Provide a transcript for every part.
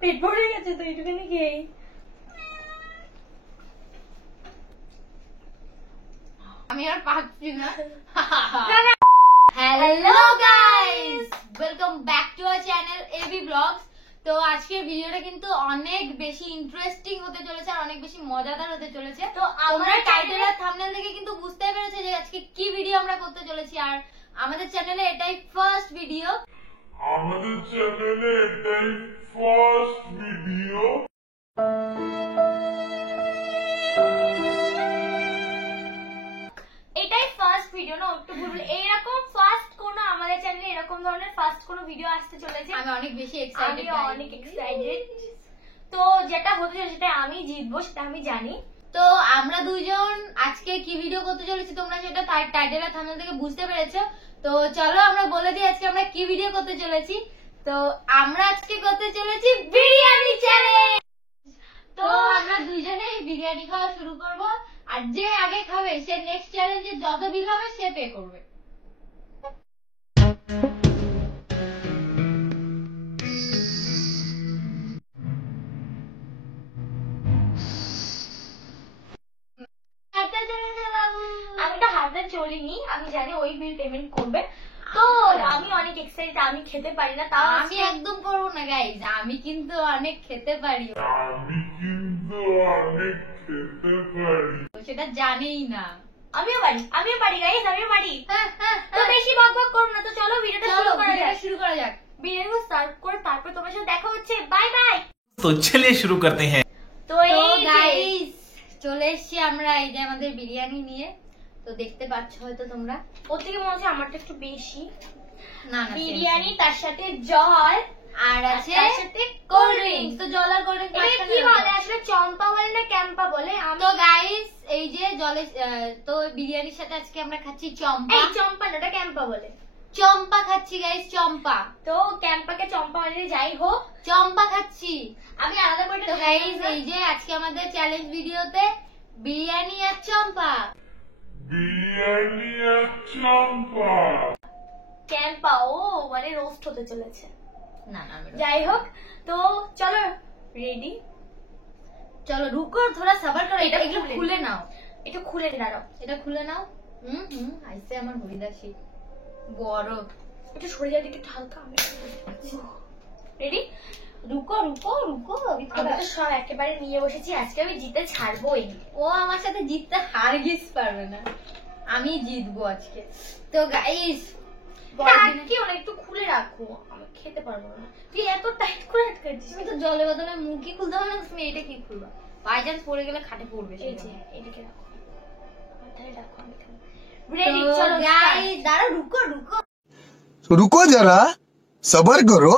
পেট ভরে গেছে তো এইটুকুনি খেয়ে। আমি আর পাচ্ছি না। Hello guys, welcome back to our channel A B blogs. তো আজকের ভিডিওটা কিন্তু অনেক বেশি ইন্টারেস্টিং হতে চলেছে আর অনেক বেশি মজাদার হতে চলেছে। তো আমরা টাইটেল আর থাম্বনেল দেখে কিন্তু বুঝতে পেরেছে যে আজকে কি ভিডিও আমরা করতে চলেছি। আর আমাদের চ্যানেলে এটাই ফার্স্ট ভিডিও। এটাই ফার্স্ট ভিডিও না, একটু বলবো এরকম ফার্স্ট কোন আমাদের চ্যানেলে এরকম ধরনের ফার্স্ট কোন ভিডিও আসতে চলেছে। আমি অনেক বেশি এক্সাইটেড, অনেক এক্সাইটেড। তো যেটা হতে চলেছে সেটা আমি জিতবো, সেটা আমি জানি। তো আমরা দুইজন আজকে কি ভিডিও করতে চলেছি তোমরা সেটা টাইটেল আর থাম্বনেল থেকে বুঝতে পেরেছো। তো চলো আমরা বলে দিই আজকে আমরা কি ভিডিও করতে চলেছি। তো আমরা আজকে করতে চলেছি বিরিয়ানি চ্যালেঞ্জ। তো আমরা দুইজনেই বিরিয়ানি খাওয়া শুরু করব, আর যে আগে খাবে সে নেক্সট চ্যালেঞ্জে যত বিল হবে সে পে করবে। আমি তো হাতে চলিনি, আমি জানি ওই বিল পেমেন্ট করবে। তো আমি অনেক এক্সাইটেড, আমি খেতে পারি না, তাও আমি একদম করবো না গাইজ, আমি কিন্তু অনেক খেতে পারি, সেটা জানেই না। আমিও পারি গাইস, আমিও পারি। তো বেশি বকবক করব না, তো চলো ভিডিওটা শুরু করা যাক। ভিডিও স্টার্ট করে তারপর তোমার সাথে দেখা হচ্ছে। Bye bye. তো চলিए शुरू करते हैं। তো এই গাইস চলে এসেছি আমরা এই যে আমাদের বিরিয়ানি নিয়ে। তো দেখতে পাচ্ছ হয়তো তোমরা, ওর থেকে মনে হচ্ছে আমারটা একটু বেশি। না বিরিয়ানি তার সাথে জল আর আছে তার সাথে কোল্ড ড্রিঙ্কস। তো জল আর কোল্ড ড্রিঙ্কস এটা কি বলে আসলে, চম্পা বলে না ক্যাম্পা বলে? তো গাইস এই যে জলে তো বিরিয়ানির সাথে আজকে আমরা খাচ্ছি চম্পা। এই চম্পা না, এটা ক্যাম্পা বলে। চম্পা খাচ্ছি গাইস, চম্পা। তো ক্যাম্পাকে চম্পা বলে, যাই হোক চম্পা খাচ্ছি। আমি আলাদা করে। তো গাইস এই যে আজকে আমাদের চ্যালেঞ্জ ভিডিওতে বিরিয়ানি আর চম্পা। ক্যাম্পা ও মানে রোস্ট হতে চলেছে। না যাই হোক, তো চলো রেডি। চলো রুকো, থোড়া সবার করো। এটা এগুলো খুলে নাও, একটু খুলে দাঁড়াও, এটা খুলে নাও। আইসে আমার হরিদাসী বড়, একটু সরে যাও, একটু হালকা। রেডি? রুকো রুকো রুকো, আমি তো সব একেবারে নিয়ে বসেছি। আজকে আমি জিতে ছাড়বোই। ও আমার সাথে জিততে হারগিস পারবে না, আমি জিতবো আজকে। তো গাইস কি হলো, একটু খুলে রাখো, আমি খেতে পারবো না। তুই এত টাইট করে আটকাচ্ছিস। তুমি তো জলের বদলে মুখই খুলতে হবে না, তুমি এটা কি খুলবা? বাই চান্স পড়ে গেলে খাটে পড়বে। এই যে এদিকে রাখো, মাথায় রাখো। আমি রেডি? চলো গাইস দাঁড়াও, রুকো রুকো रुको जरा सबर करो।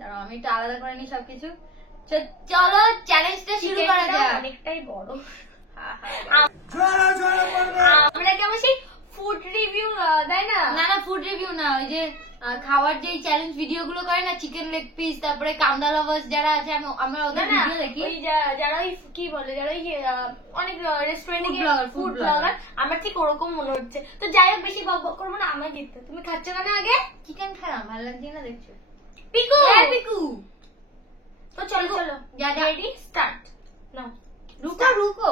দাঁড়াও আমি একটু আলাদা করে নিই সবকিছু। চলো চ্যালেঞ্জটা শুরু করা যাক। অনেকটাই বড়। আমরা কেমন সেই ফুড রিভিউ দেয় না? না না ফুড রিভিউ না, ওই যে খাওয়ার যে চ্যালেঞ্জ ভিডিও গুলো করে না, চিকেন লেগ পিস, তারপরে কামদা লাভার্স যারা আছে, আমরা ওদের ভিডিও দেখি। ওই যারা ওই কি বলে, যারা ওই অনেক রেস্টুরেন্টে ফুড ব্লগার, আমার ঠিক ওরকম মনে হচ্ছে। তো যাই হোক, বেশি বকবক করবো না, আমার জিততে। তুমি খাচ্ছ না আগে? চিকেন খারাপ ভালো লাগছে না, দেখছো? পিকু পিকু। তো চলো রেডি স্টার্ট। নাও রুকো রুকো,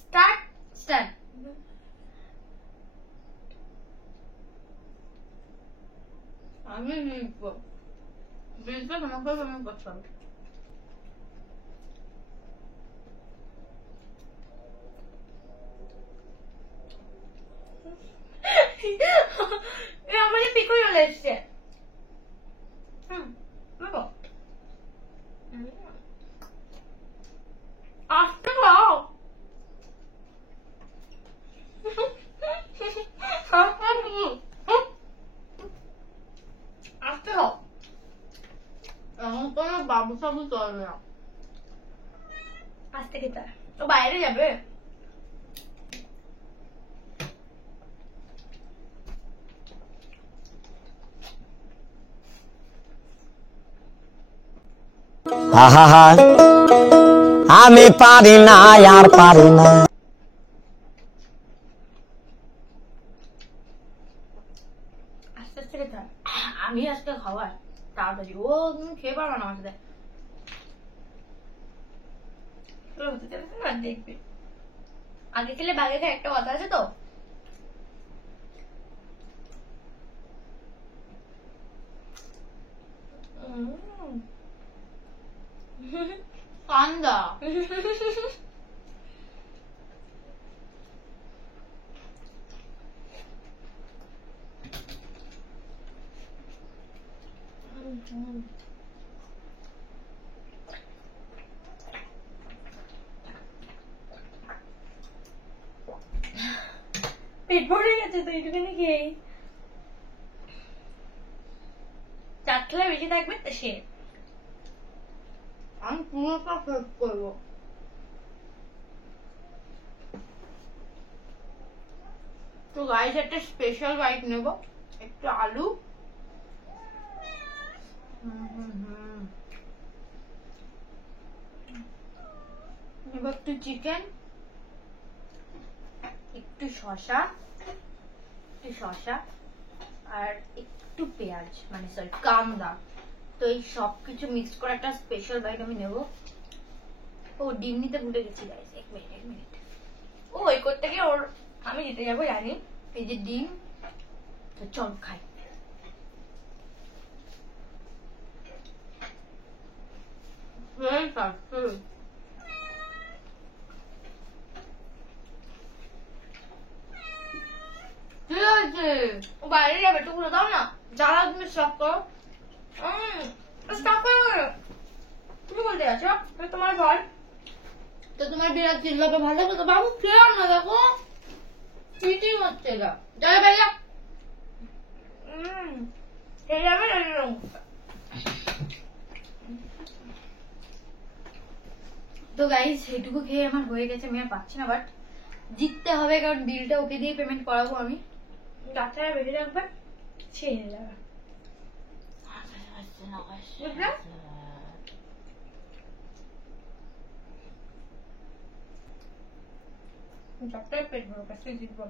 স্টার্ট স্টার্ট। আমি জিতবো, জিতবে তোমাকে পেমেন্ট করতে হবে। আমাদের পিকু চলে এসছে। আসতে খাও। আসতে খাও। এখন কোনো বাবু সাবু চলবে না, আসতে খেতে হয়। ও বাইরে যাবে। আমি পারি না আর পারি না। আস্তে আস্তে খেতে হয়। আমি আজকে খাবার তাড়াতাড়ি। ও তুমি খেয়ে পারবে না আমার সাথে। তোর হতে চলেছে না, দেখবি। আগে খেলে বাগে খায় একটা কথা আছে তো। কান্দা পেট ভরে গেছে তো এইটুখানি খেয়ে। চার খেলা বেশি থাকবে তো সে। আমি পুরোটা শেষ করবো। তো গাইস একটা স্পেশাল বাইট নেব, একটু আলু, নেব একটু চিকেন, একটু শসা, আর একটু পেঁয়াজ, মানে সরি কামদা। তো এই সব কিছু মিক্স করে একটা স্পেশাল বাইট আমি নেব। ও ডিম নিতে ভুলে গেছি গাইস, এক মিনিট। ও ওই করতে গিয়ে ওর আমি জিতে যাবো জানি। এই যে ডিম, তো চল খাই। ঠিক আছে, ও বাইরে যাবে, টুকরো দাও না। যারা তুমি সব করো। স্টপ করো। তুমি বলতে আছো তোমার ঘর। তো তোমার বিরাট চিল্লাবে ভালো তো বাবু খেয়ে না, দেখো চিটিং হচ্ছে গা, যাবে ভাইয়া। খেয়ে যাবে না। তো গাইস এইটুকু খেয়ে আমার হয়ে গেছে, আমি আর পাচ্ছি না, বাট জিততে হবে কারণ বিলটা ওকে দিয়ে পেমেন্ট করাবো আমি। ডাক্তার বেরিয়ে রাখবে, ছেড়ে যাবে। ডাক্তার পেট ভরো, কাছে জিতবো।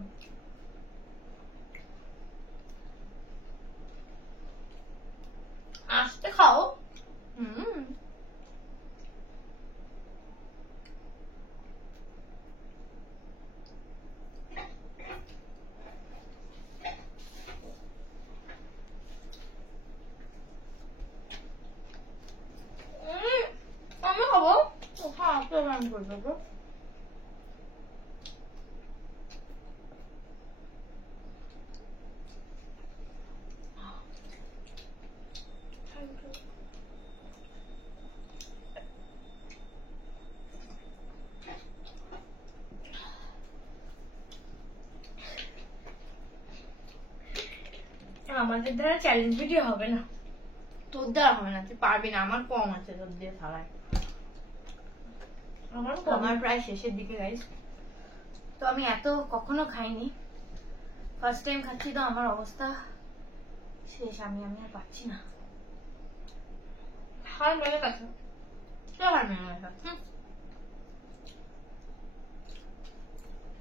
আসতে খাও। আমি খাবো। হ্যাঁ পেমেন্ট করে দেবো। আমাদের দ্বারা চ্যালেঞ্জ ভিডিও হবে না। তোর দ্বারা হবে না, তুই পারবি না, আমার কম আছে তোর দিয়ে থালায়। আমার প্রায় শেষের দিকে গাইস। তো আমি এত কখনো খাইনি, ফার্স্ট টাইম খাচ্ছি, তো আমার অবস্থা শেষ। আমি আর পাচ্ছি না। হার মেরে গেছে।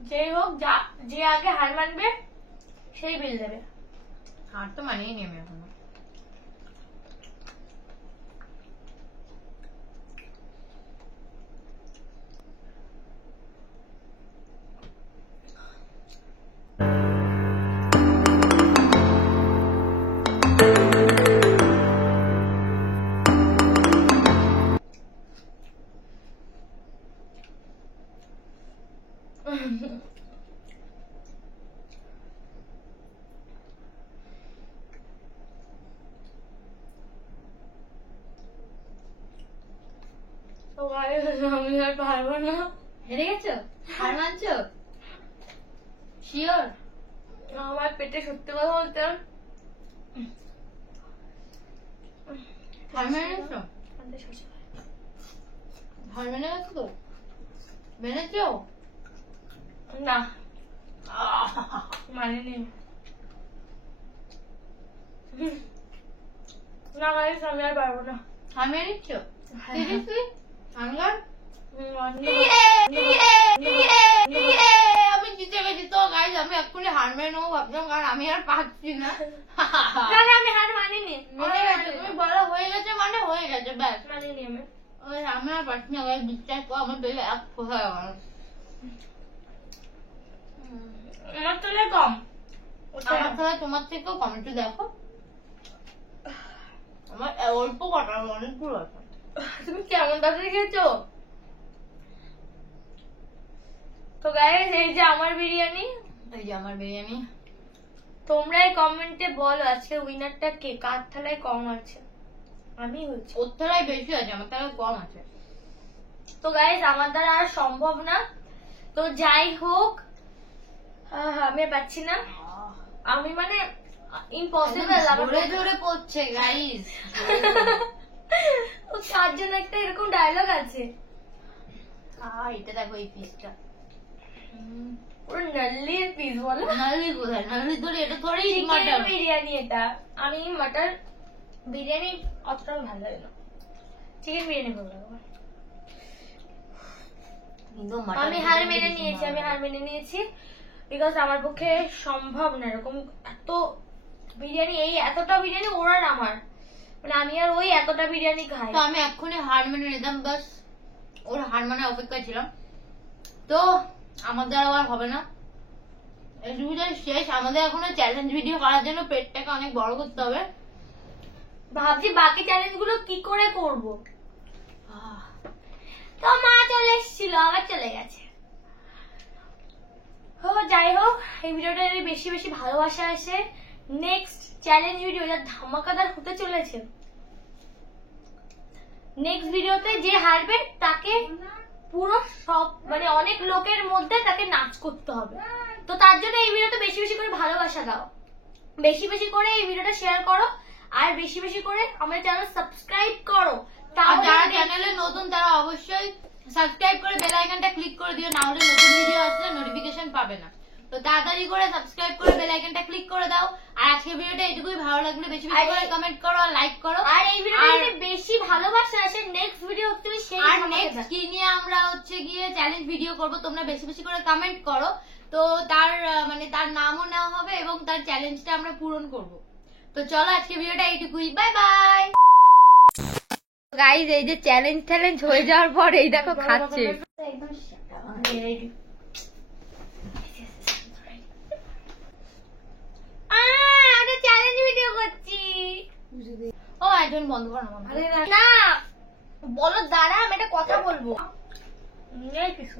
যেই হোক, যে আগে হার মানবে সেই বিল দেবে। হার তো মানিয়ে নি আমি এখনো। আমি আর পারবো না। হেরে গেছো? হার মানছো? শিওর? আমার পেটে সত্যি কথা বলতে হার মেনে গেছো? হার মেনে গেছো তো? মেনেছো? না মানিনি। না গাইস আমি আর পারবো না। হার মেনে নিচ্ছ? সিরিয়াসলি? হাঙ্গার? আমি জিতে গেছি তো গাইস। আমি এক্ষুনি হার মেনে নেবো ভাবছিলাম, কারণ আমি আর পাচ্ছি না। আমি হার মানিনি। মেনে গেছো তুমি, বলো হয়ে গেছে মানে হয়ে গেছে, ব্যাস। মানিনি আমি। আমি আর পাচ্ছি না গাইস, বিশ্বাস করো আমার পেলে এক ফোঁটা যাবে না। আমার চলে কম আমার থেকে তোমার থেকেও কম, একটু দেখো। আমার অল্প কটা, অনেকগুলো আছে। তুমি কেমন তরকারি খেয়েছো? তো গাইস এই যে আমার বিরিয়ানি, এই যে আমার বিরিয়ানি। তোমরাই কমেন্টে বলো আজকে উইনারটা কে, কার থালায় কম আছে। আমি হচ্ছি। ওর থালায় বেশি আছে, আমার থালায় কম আছে। তো গাইস আমার দ্বারা আর সম্ভব না, তো যাই হোক। আমি পাচ্ছি না, আমি মানে ইম্পসিবল। জোরে জোরে পড়ছে গাইস। তার জন্য একটা এরকম ডায়লগ আছে। এটা দেখো এই পিসটা, পুরো নাল্লির পিস বলো। নালি কোথায়? নালি ধরে এটা থোড়ি চিকেন মাটন। বিরিয়ানি এটা। আমি মাটন বিরিয়ানি অতটা ভালো লাগে না, চিকেন বিরিয়ানি ভালো লাগে আমার। আমি হার মেনে নিয়েছি বিকজ আমার পক্ষে সম্ভব না এরকম এত বিরিয়ানি, এই এতটা বিরিয়ানি ওর আর আমার, মানে আমি আর ওই এতটা বিরিয়ানি খাই। তো আমি এক্ষুনি হার মেনে নিতাম, বাস ওর হার মানার অপেক্ষায় ছিলাম। তো আমার দ্বারা আর হবে না, এই ভিডিও শেষ। আমাদের এখন চ্যালেঞ্জ ভিডিও করার জন্য পেটটাকে অনেক বড় করতে হবে। ভাবছি বাকি চ্যালেঞ্জ গুলো কি করে করব। তো মা চলে এসেছিল, আবার চলে গেছে। ও যাই হোক, এই ভিডিওটা বেশি বেশি ভালোবাসা আসে। নেক্সট চ্যালেঞ্জ ভিডিও যা ধামাকাদার হতে চলেছে। নেক্সট ভিডিওতে যে হারবে তাকে পুরো সব মানে অনেক লোকের মধ্যে তাকে নাচ করতে হবে। তো তার জন্য এই ভিডিওতে বেশি বেশি করে ভালোবাসা দাও, বেশি বেশি করে এই ভিডিওটা শেয়ার করো, আর বেশি বেশি করে আমার চ্যানেল সাবস্ক্রাইব করো। আর যারা চ্যানেলে নতুন তারা অবশ্যই সাবস্ক্রাইব করে বেল আইকনটা ক্লিক করে দিও, না হলে নতুন ভিডিও আসলে নোটিফিকেশন পাবে না। তো তাড়াতাড়ি করে সাবস্ক্রাইব করে বেল আইকনটা ক্লিক করে দাও। আর আজকের ভিডিওটা এটুকুই, ভালো লাগলে বেশি বেশি করে কমেন্ট করো আর লাইক করো। আর এই ভিডিওটা যদি বেশি ভালোবাসা আসে নেক্সট ভিডিও তুমি সেই আর নেক্সট কি নিয়ে আমরা গিয়ে চ্যালেঞ্জ ভিডিও করব, তোমরা বেশি বেশি করে কমেন্ট করো। তো তার মানে তার নামও নেওয়া হবে এবং তার চ্যালেঞ্জটা আমরা পূরণ করব। তো চলো আজকে ভিডিওটা এইটুকুই, বাই বাই। গাইস এই যে চ্যালেঞ্জ হয়ে যাওয়ার পর এই দেখো খাচ্ছে। আমি চ্যালেঞ্জ ভিডিও করছি। ও একজন বন্ধ করো না বলো, দাঁড়া আমি একটা কথা বলবো। এই কিছু